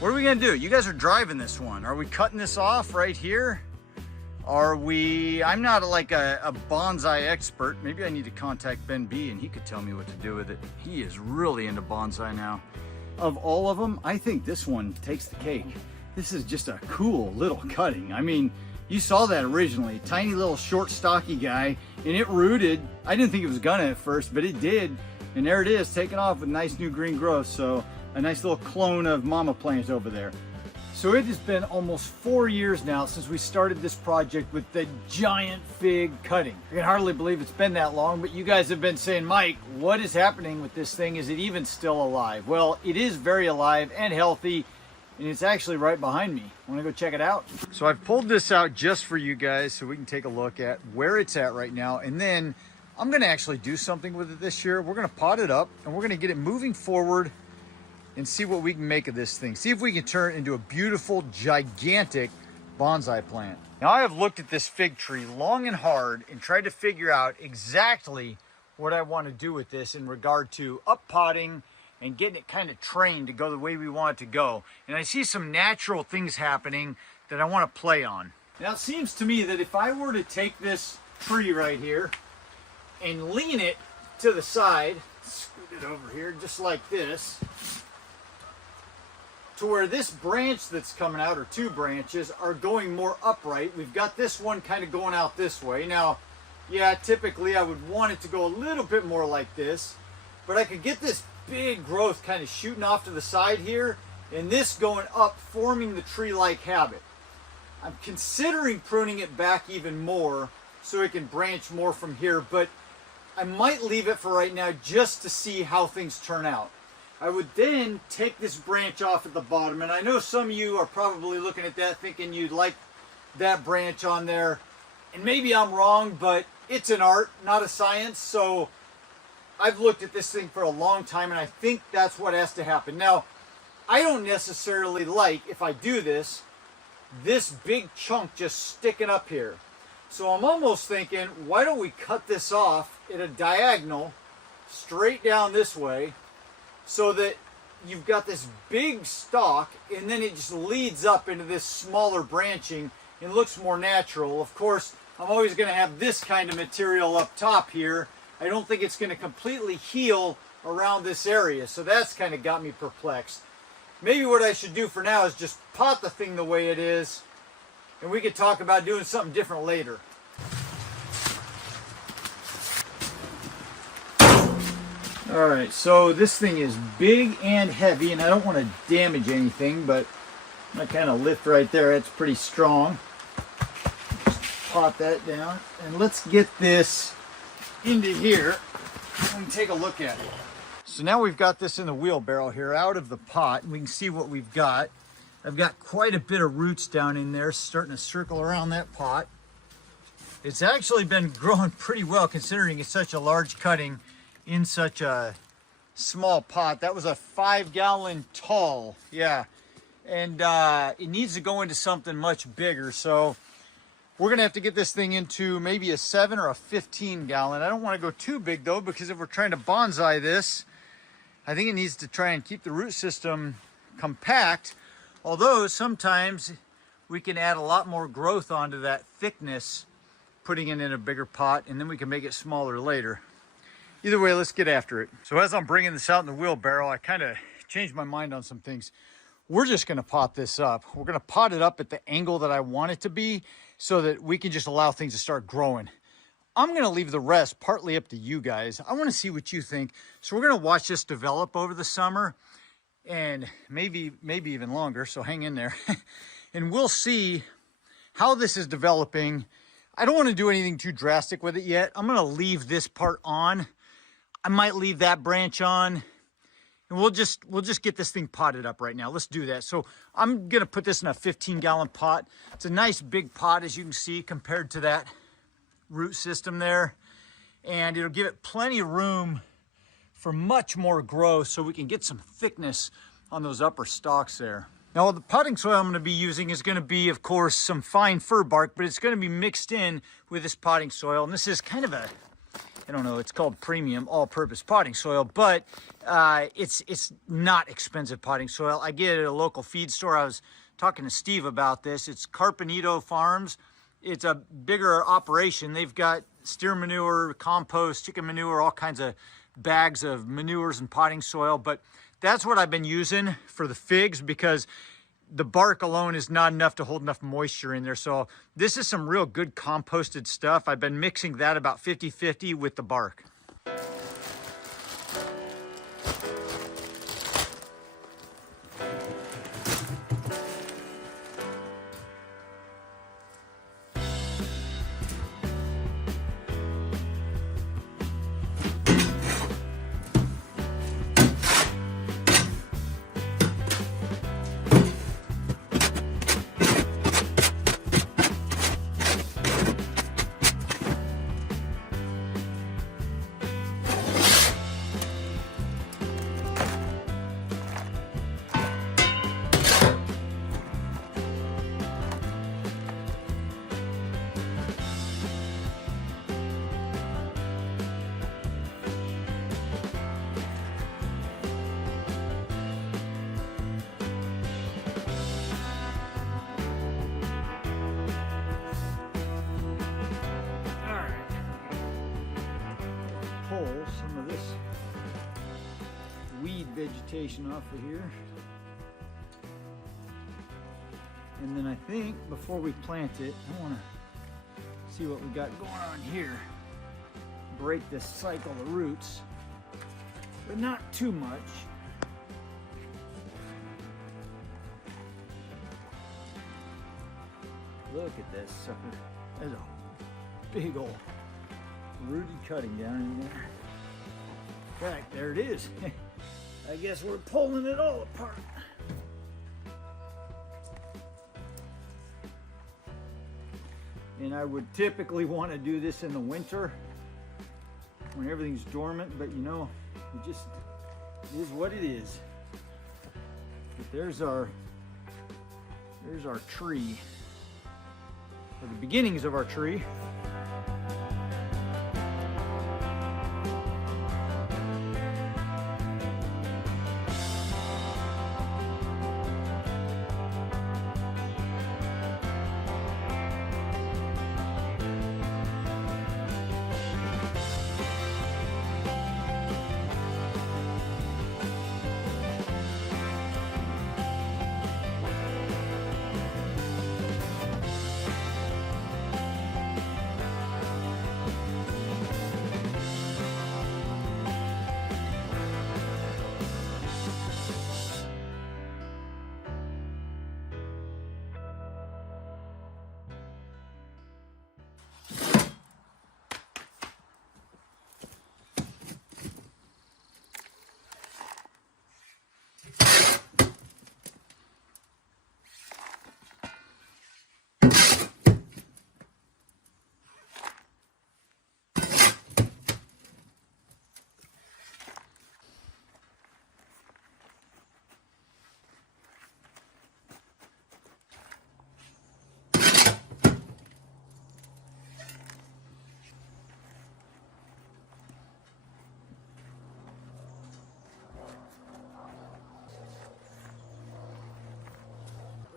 What are we gonna do? You guys are driving this one. Are we cutting this off right here? Are we, I'm not like a bonsai expert. Maybe I need to contact Ben B and he could tell me what to do with it. He is really into bonsai now. Of all of them, I think this one takes the cake. This is just a cool little cutting. I mean, you saw that originally, tiny little short stocky guy, and it rooted. I didn't think it was gonna at first, but it did. And there it is, taking off with nice new green growth. So a nice little clone of mama plant over there. So it has been almost 4 years now since we started this project with the giant fig cutting. I can hardly believe it's been that long, but you guys have been saying, Mike, what is happening with this thing? Is it even still alive? Well, it is very alive and healthy, and it's actually right behind me. Wanna go check it out? So I've pulled this out just for you guys so we can take a look at where it's at right now, and then I'm gonna actually do something with it this year. We're gonna pot it up, and we're gonna get it moving forward and see what we can make of this thing. See if we can turn it into a beautiful, gigantic bonsai plant. Now I have looked at this fig tree long and hard and tried to figure out exactly what I want to do with this in regard to up potting and getting it kind of trained to go the way we want it to go. And I see some natural things happening that I want to play on. Now it seems to me that if I were to take this tree right here and lean it to the side, scoot it over here just like this, to where this branch that's coming out, or two branches, are going more upright. We've got this one kind of going out this way. Now, yeah, typically I would want it to go a little bit more like this, but I could get this big growth kind of shooting off to the side here, and this going up, forming the tree-like habit. I'm considering pruning it back even more so it can branch more from here, but I might leave it for right now just to see how things turn out. I would then take this branch off at the bottom, and I know some of you are probably looking at that thinking you'd like that branch on there, and maybe I'm wrong, but it's an art, not a science. So I've looked at this thing for a long time, and I think that's what has to happen. Now, I don't necessarily like, if I do this big chunk just sticking up here. So I'm almost thinking, why don't we cut this off at a diagonal straight down this way, so that you've got this big stalk, and then it just leads up into this smaller branching and looks more natural. Of course, I'm always going to have this kind of material up top here. I don't think it's going to completely heal around this area, so that's kind of got me perplexed. Maybe what I should do for now is just pot the thing the way it is, and we could talk about doing something different later. All right, so this thing is big and heavy, and I don't want to damage anything, but I'm going to kind of lift right there. It's pretty strong. Just pot that down, and let's get this into here and take a look at it. So now we've got this in the wheelbarrow here out of the pot, and we can see what we've got. I've got quite a bit of roots down in there starting to circle around that pot. It's actually been growing pretty well considering it's such a large cutting in such a small pot. That was a 5-gallon tall, yeah, and it needs to go into something much bigger. So we're gonna have to get this thing into maybe a 7 or a 15-gallon. I don't want to go too big though, because if we're trying to bonsai this, I think it needs to try and keep the root system compact, although sometimes we can add a lot more growth onto that thickness putting it in a bigger pot, and then we can make it smaller later. Either way, let's get after it. So as I'm bringing this out in the wheelbarrow, I kind of changed my mind on some things. We're just going to pot this up. We're going to pot it up at the angle that I want it to be so that we can just allow things to start growing. I'm going to leave the rest partly up to you guys. I want to see what you think. So we're going to watch this develop over the summer and maybe even longer. So hang in there and we'll see how this is developing. I don't want to do anything too drastic with it yet. I'm going to leave this part on. I might leave that branch on, and we'll just get this thing potted up right now. Let's do that. So I'm gonna put this in a 15-gallon pot. It's a nice big pot, as you can see, compared to that root system there, and it'll give it plenty of room for much more growth, so we can get some thickness on those upper stalks there. Now the potting soil I'm going to be using is going to be, of course, some fine fir bark, but it's going to be mixed in with this potting soil, and this is kind of a I don't know, it's called premium all-purpose potting soil, but it's not expensive potting soil. I get it at a local feed store. I was talking to Steve about this. It's Carpenito Farms. It's a bigger operation. They've got steer manure, compost, chicken manure, all kinds of bags of manures and potting soil, but that's what I've been using for the figs because the bark alone is not enough to hold enough moisture in there. So this is some real good composted stuff. I've been mixing that about 50-50 with the bark. Pull some of this weed vegetation off of here. And then I think before we plant it, I want to see what we got going on here. Break this cycle of roots, but not too much. Look at this sucker. There's a big old rooty cutting down in there. In fact, there it is. I guess we're pulling it all apart. And I would typically want to do this in the winter when everything's dormant, but you know, it just is what it is. But there's our tree, or the beginnings of our tree.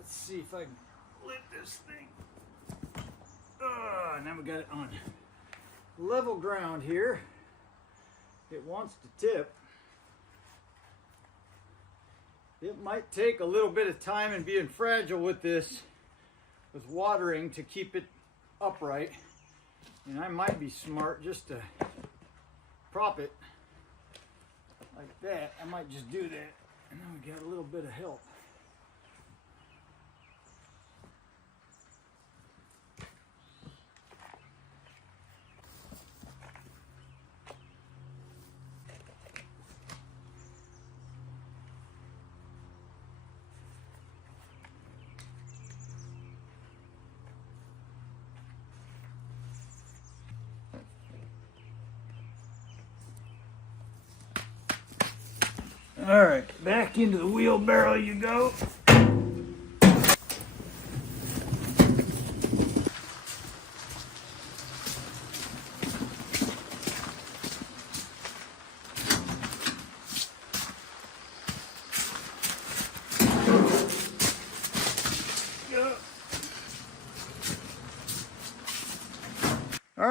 See if I can lift this thing. Now we got it on level ground here. It wants to tip. It might take a little bit of time and being fragile with this, with watering, to keep it upright. And I might be smart just to prop it like that. I might just do that, and then we got a little bit of help. All right, back into the wheelbarrow you go.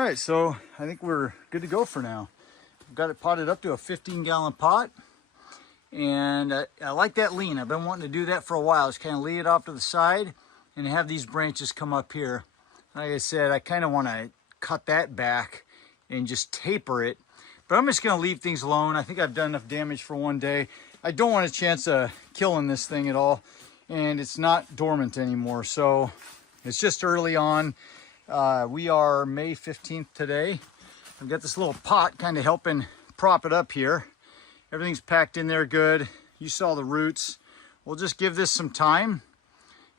right, so I think we're good to go for now. I've got it potted up to a 15-gallon pot. And I like that lean. I've been wanting to do that for a while. Just kind of lay it off to the side and have these branches come up here. Like I said, I kind of want to cut that back and just taper it. But I'm just going to leave things alone. I think I've done enough damage for one day. I don't want a chance of killing this thing at all. And it's not dormant anymore. So it's just early on. We are May 15th today. I've got this little pot kind of helping prop it up here. Everything's packed in there good. You saw the roots. We'll just give this some time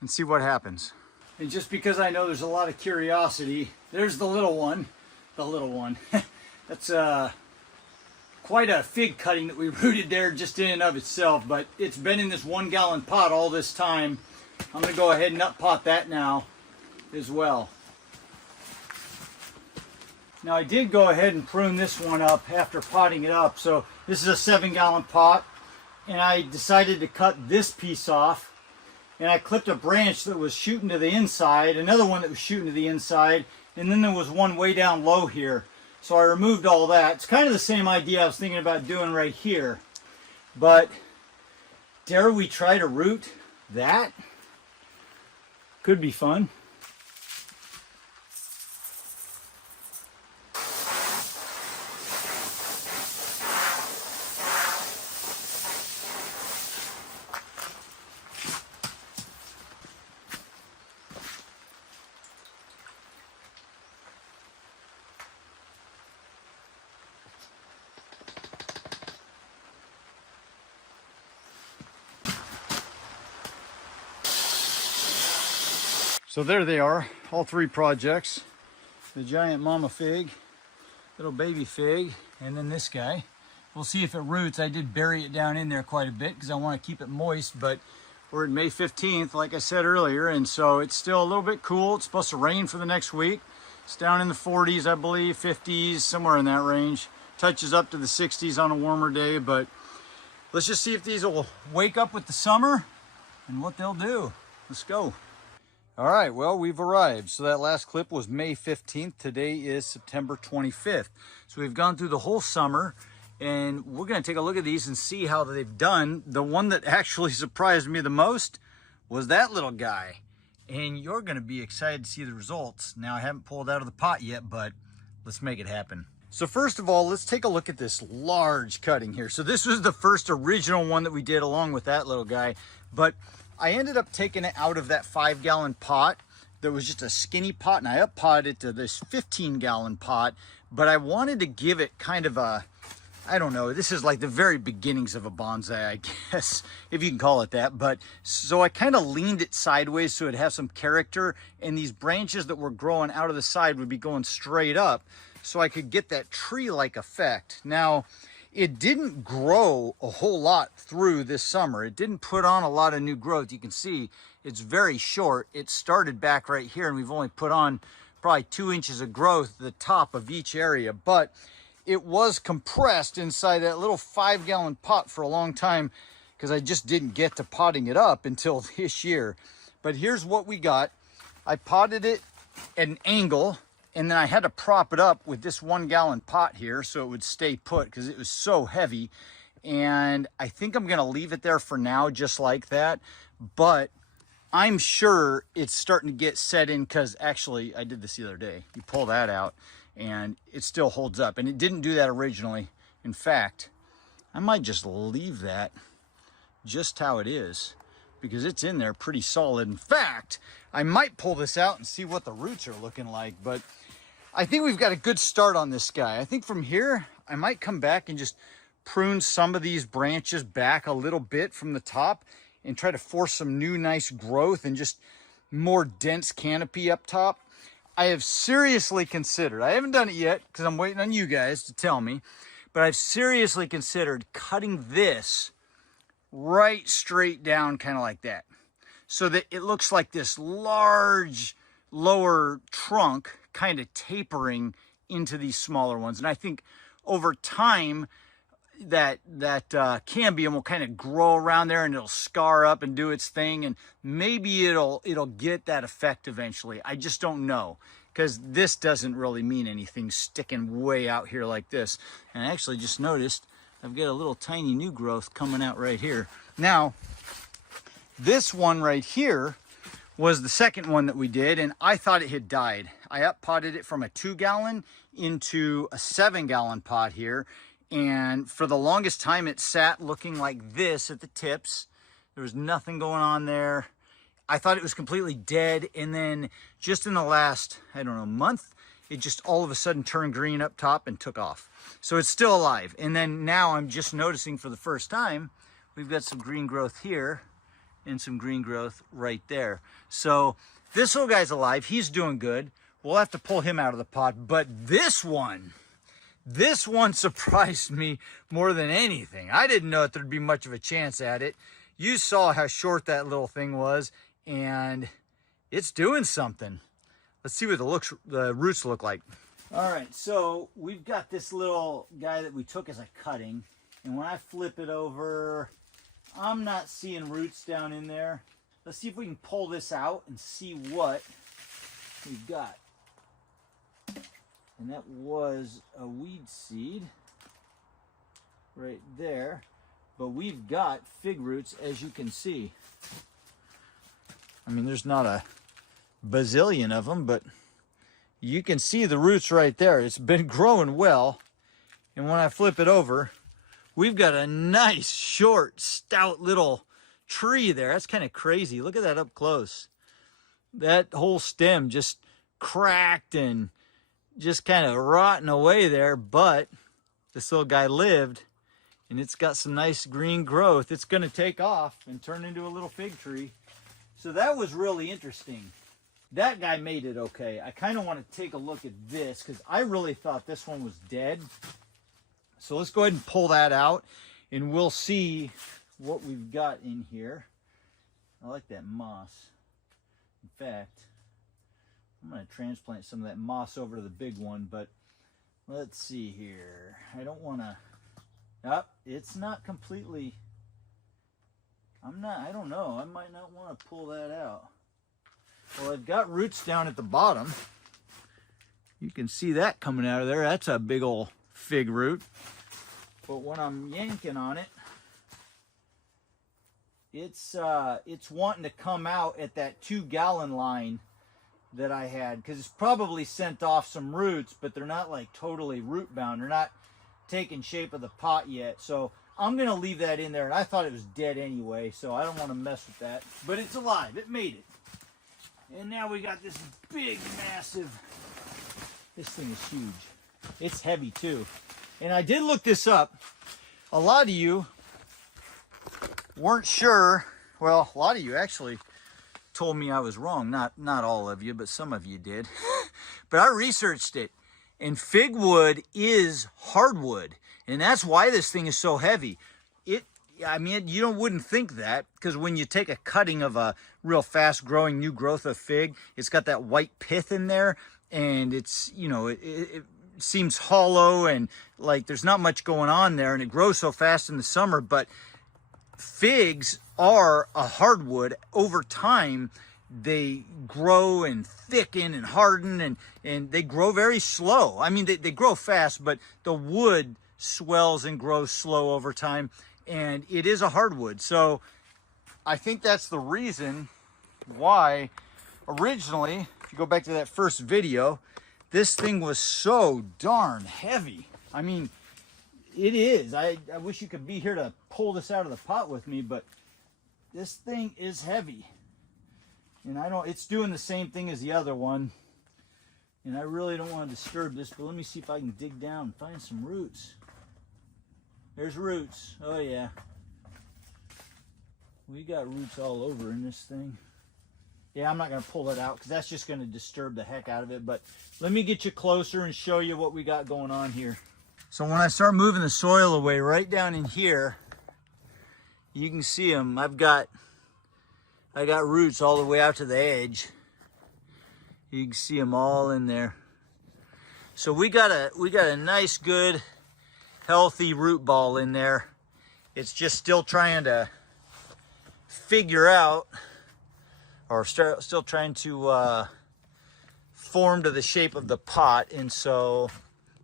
and see what happens. And just because I know there's a lot of curiosity, there's the little one. The little one. That's quite a fig cutting that we rooted there just in and of itself, but it's been in this 1-gallon pot all this time. I'm gonna go ahead and up pot that now as well. Now I did go ahead and prune this one up after potting it up. So this is a 7-gallon pot, and I decided to cut this piece off, and I clipped a branch that was shooting to the inside, another one that was shooting to the inside, and then there was one way down low here. So I removed all that. It's kind of the same idea I was thinking about doing right here. But dare we try to root that? Could be fun. So there they are, all three projects. The giant mama fig, little baby fig, and then this guy. We'll see if it roots. I did bury it down in there quite a bit because I want to keep it moist, but we're at May 15th, like I said earlier, and so it's still a little bit cool. It's supposed to rain for the next week. It's down in the 40s, I believe, 50s, somewhere in that range. Touches up to the 60s on a warmer day, but let's just see if these will wake up with the summer and what they'll do. Let's go. All right, well, we've arrived. So that last clip was May 15th. Today is September 25th. So we've gone through the whole summer, and we're going to take a look at these and see how they've done. The one that actually surprised me the most was that little guy. And you're going to be excited to see the results. Now, I haven't pulled out of the pot yet, but let's make it happen. So first of all, let's take a look at this large cutting here. So this was the first original one that we did along with that little guy, but I ended up taking it out of that 5-gallon pot. There was just a skinny pot, and I up potted it to this 15-gallon pot, but I wanted to give it kind of a, I don't know, this is like the very beginnings of a bonsai, I guess, if you can call it that. But so I kind of leaned it sideways so it'd have some character, and these branches that were growing out of the side would be going straight up so I could get that tree-like effect. Now, it didn't grow a whole lot through this summer. It didn't put on a lot of new growth. You can see it's very short. It started back right here, and we've only put on probably 2 inches of growth at the top of each area, but it was compressed inside that little 5-gallon pot for a long time because I just didn't get to potting it up until this year. But here's what we got. I potted it at an angle, and then I had to prop it up with this 1-gallon pot here so it would stay put because it was so heavy. And I think I'm gonna leave it there for now just like that. But I'm sure it's starting to get set in because actually I did this the other day. You pull that out and it still holds up. And it didn't do that originally. In fact, I might just leave that just how it is because it's in there pretty solid. In fact, I might pull this out and see what the roots are looking like, but I think we've got a good start on this guy. I think from here, I might come back and just prune some of these branches back a little bit from the top and try to force some new nice growth and just more dense canopy up top. I have seriously considered, I haven't done it yet because I'm waiting on you guys to tell me, but I've seriously considered cutting this right straight down kind of like that so that it looks like this large lower trunk kind of tapering into these smaller ones. And I think over time that cambium will kind of grow around there and it'll scar up and do its thing, and maybe it'll get that effect eventually. I just don't know. because this doesn't really mean anything sticking way out here like this. And I actually just noticed I've got a little tiny new growth coming out right here. Now, this one right here was the second one that we did, and I thought it had died. I up potted it from a 2-gallon into a 7-gallon pot here, and for the longest time it sat looking like this at the tips. There was nothing going on there. I thought it was completely dead, and then just in the last, I don't know, month, it just all of a sudden turned green up top and took off. So it's still alive. And then now I'm just noticing for the first time, we've got some green growth here and some green growth right there. So this little guy's alive. He's doing good. We'll have to pull him out of the pot. But this one surprised me more than anything. I didn't know that there'd be much of a chance at it. You saw how short that little thing was, and it's doing something. Let's see what the roots look like. All right, so we've got this little guy that we took as a cutting, and when I flip it over, I'm not seeing roots down in there. Let's see if we can pull this out and see what we've got. And that was a weed seed right there. But we've got fig roots, as you can see. I mean, there's not a bazillion of them, but you can see the roots right there. It's been growing well. And when I flip it over, we've got a nice, short, stout little tree there. That's kind of crazy. Look at that up close. That whole stem just cracked and just kind of rotting away there, but this little guy lived. And it's got some nice green growth. It's going to take off and turn into a little fig tree. So that was really interesting. That guy made it okay. I kind of want to take a look at this because I really thought this one was dead. So let's go ahead and pull that out and we'll see what we've got in here. I like that moss. In fact, I'm going to transplant some of that moss over to the big one, but let's see here. I don't want to... it's not completely, I don't know. I might not want to pull that out. Well, I've got roots down at the bottom. You can see that coming out of there. That's a big old fig root. But when I'm yanking on it, it's wanting to come out at that 2-gallon line that I had, because it's probably sent off some roots, but they're not like totally root bound. They're not taking shape of the pot yet, so I'm gonna leave that in there. And I thought it was dead anyway, so I don't want to mess with that, but it's alive. It made it. And now we got this big, massive, this thing is huge. It's heavy too. And I did look this up. A lot of you weren't sure. Well, a lot of you actually told me I was wrong. Not all of you, but some of you did. But I researched it. And fig wood is hardwood, and that's why this thing is so heavy. I mean, you wouldn't think that, because when you take a cutting of a real fast-growing new growth of fig, it's got that white pith in there, and it's, it seems hollow and like there's not much going on there, and it grows so fast in the summer. But figs are a hardwood. Over time, they grow and thicken and harden, and they grow very slow. I mean, they grow fast, but the wood swells and grows slow over time, and it is a hardwood. So I think that's the reason why originally, if you go back to that first video, this thing was so darn heavy. I mean, it is. I wish you could be here to pull this out of the pot with me, but this thing is heavy. And it's doing the same thing as the other one. And I really don't want to disturb this, but let me see if I can dig down and find some roots. There's roots. Oh yeah. We got roots all over in this thing. Yeah, I'm not going to pull that out because that's just going to disturb the heck out of it. But let me get you closer and show you what we got going on here. So when I start moving the soil away right down in here, you can see them. I got roots all the way out to the edge. You can see them all in there. So we got a nice, good, healthy root ball in there. It's just still trying to figure out, or still trying to form to the shape of the pot, and so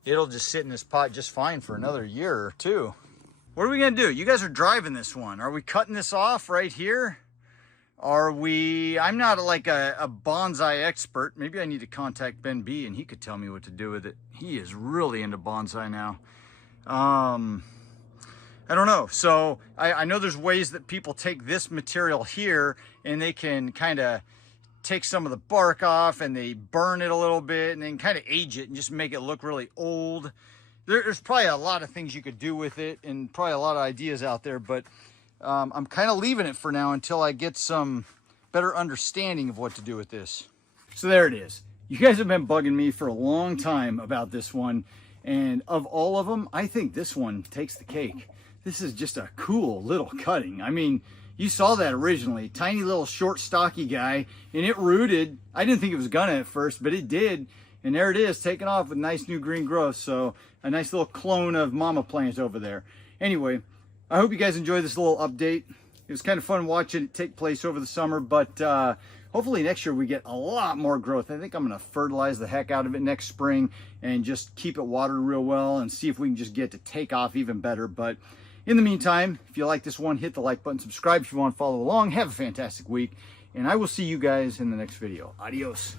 it'll just sit in this pot just fine for another year or two. What are we gonna do? You guys are driving this one. Are we cutting this off right here? Are we, I'm not like a bonsai expert. Maybe I need to contact Ben B and he could tell me what to do with it. He is really into bonsai now. I don't know. So I know there's ways that people take this material here and they can kind of take some of the bark off and they burn it a little bit and then kind of age it and just make it look really old. There's probably a lot of things you could do with it and probably a lot of ideas out there, but I'm kind of leaving it for now until I get some better understanding of what to do with this. So there it is. You guys have been bugging me for a long time about this one, and of all of them, I think this one takes the cake. This is just a cool little cutting. I mean, you saw that originally, tiny little short stocky guy, and it rooted. I didn't think it was gonna at first, but it did, and there it is, taking off with nice new green growth. So a nice little clone of mama plant over there. Anyway, I hope you guys enjoyed this little update. It was kind of fun watching it take place over the summer, but hopefully next year we get a lot more growth. I think I'm gonna fertilize the heck out of it next spring and just keep it watered real well and see if we can just get it to take off even better. But in the meantime, if you like this one, hit the like button, subscribe if you want to follow along. Have a fantastic week, and I will see you guys in the next video. Adios.